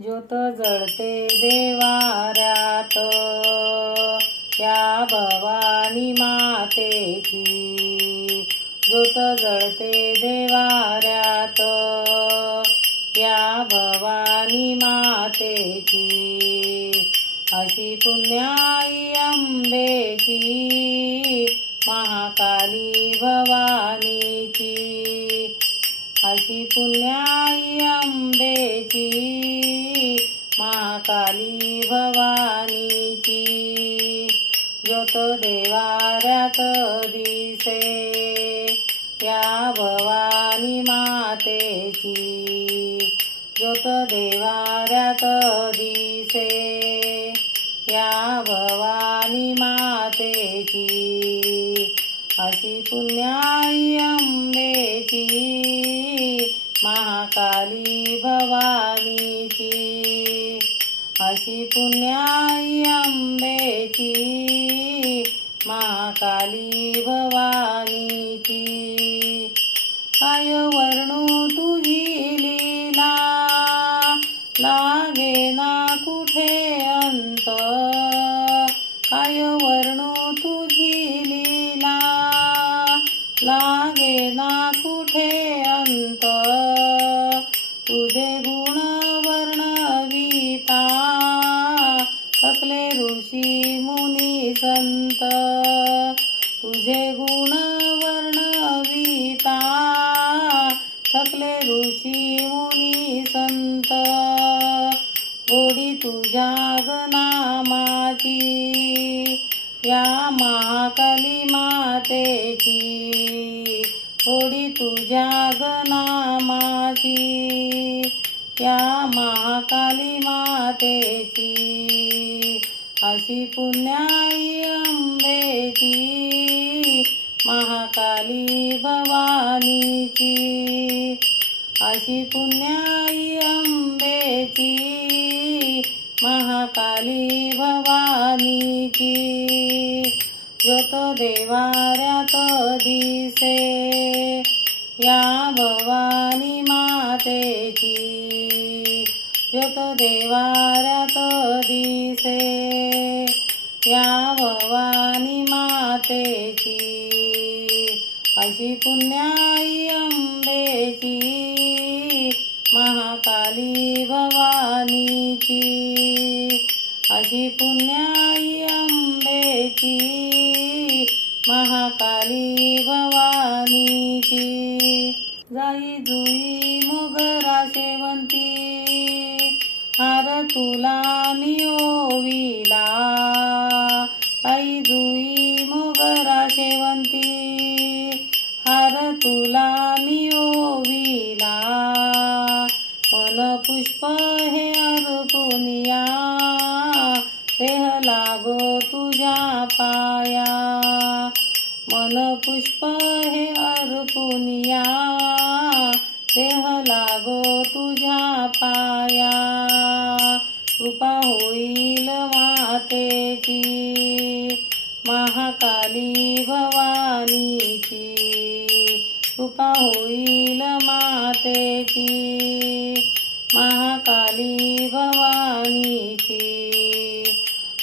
ज्योत जळते देवाऱ्यात या भवानी मातेची। ज्योत जळते देवाऱ्यात या भवानी मातेची। अशी पुण्याई अंबेची महाकाली भवानीची। अशी पुण्याई अंबेची महाकाली भवानीची। ज्योत देवाऱ्यात दिसे या भवानी मातेची। ज्योत देवाऱ्यात दिसे या भवानी मातेची। अशी पुण्याई अंबेची महाकाली भवानीची। अशी पुण्याई अंबेची महाकाली भवानीची। काय वर्णू तुझी लीला लागेना कुठे अंत। काय वर्णू तुझी लीला लागेना कुठे अंत। तुझे गुण वर्णविता थकले ऋषी मुनी संत। तुझे गुण वर्णविता थकले ऋषी मुनी संत। गोडी तुझ्या नामाची या महाकाली मातेची। गोडी तुझ्या नामाची या महाकाली मातेची। अशी पुण्याई अंबेची महाकाली भवानीची। अशी पुण्याई अंबेची महाकाली भवानीची। ज्योत देवाऱ्यात दिसे या भवानी मातेची। ज्योत देवाऱ्यात दिसे या भवानी मातेची। अशी पुण्याई अंबेची महाकाली भवानीची। अशी पुण्याई अंबेची महाकाली भवानीची। जाई जुई मोगरा शेवंती हार तुला मी ओविला। जाई जुई मोगरा शेवंती हार तुला मी ओविला। मन पुष्प हे अर्पुनिया देह लागो तुझ्या पाया। मन पुष्प हे अर्पुनिया देह लागो तुझ्या पाया। कृपा होईल मातेची महाकाली भवानीची। कृपा होईल मातेची महाकाली भवानीची।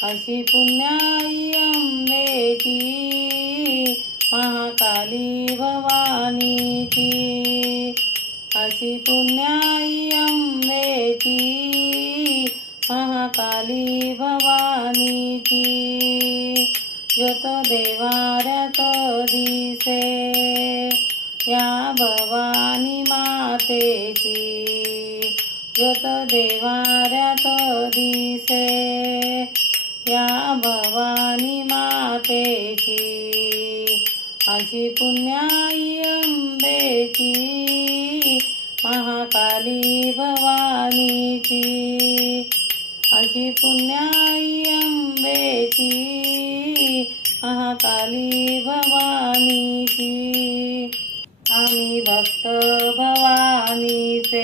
अशी पुण्याई अंबेची महाकाली भवानीची। अशी पुण्याई अंबेची महाकाली भवानीची। ज्योत देवाऱ्यात दिसे या भवानी मातेची। ज्योत देवाऱ्यात दिसे या भवानी मातेची। अशी पुण्याई अंबेची महाकाली भवानीची। अशी पुण्याई अंबेची महाकाली भवानीची। आम्ही भक्त भवानीचे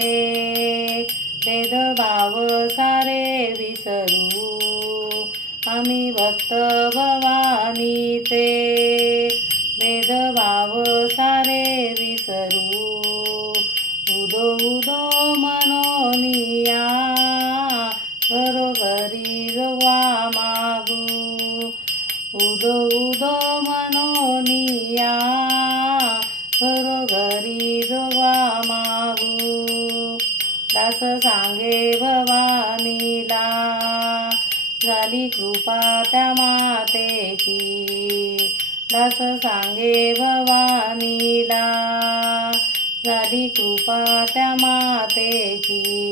भेदभाव सारे विसरू। आम्ही भक्त भवानीचे भेदभाव सारे विसरू। उदो उदो मनोनिया दास सांगे भवानीला, झाली कृपा त्या मातेची. दास सांगे भवानीला, झाली कृपा त्या मातेची.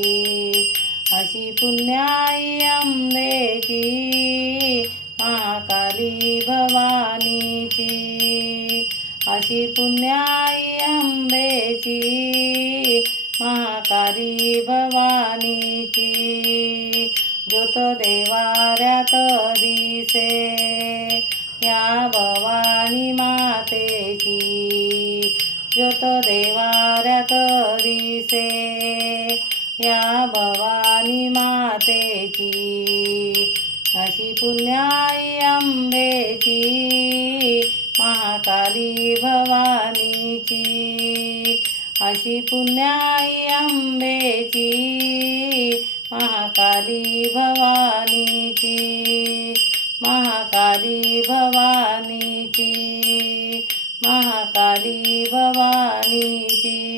अशी पुण्याई अंबेची, महाकाली भवानीची. अशी पुण्याई अंबेची, महाकाली भवानीची. ज्योत देवाऱ्यात दिसे, या भवानी मातेची. ज्योत देवाऱ्यात दिसे, या भवानी मातेची. अशी पुण्याई अंबेची, महाकाली भवानीची. अशी पुण्याई अंबेची, महाकाली भवानीची. महाकाली भवानीची, महाकाली भवानीची.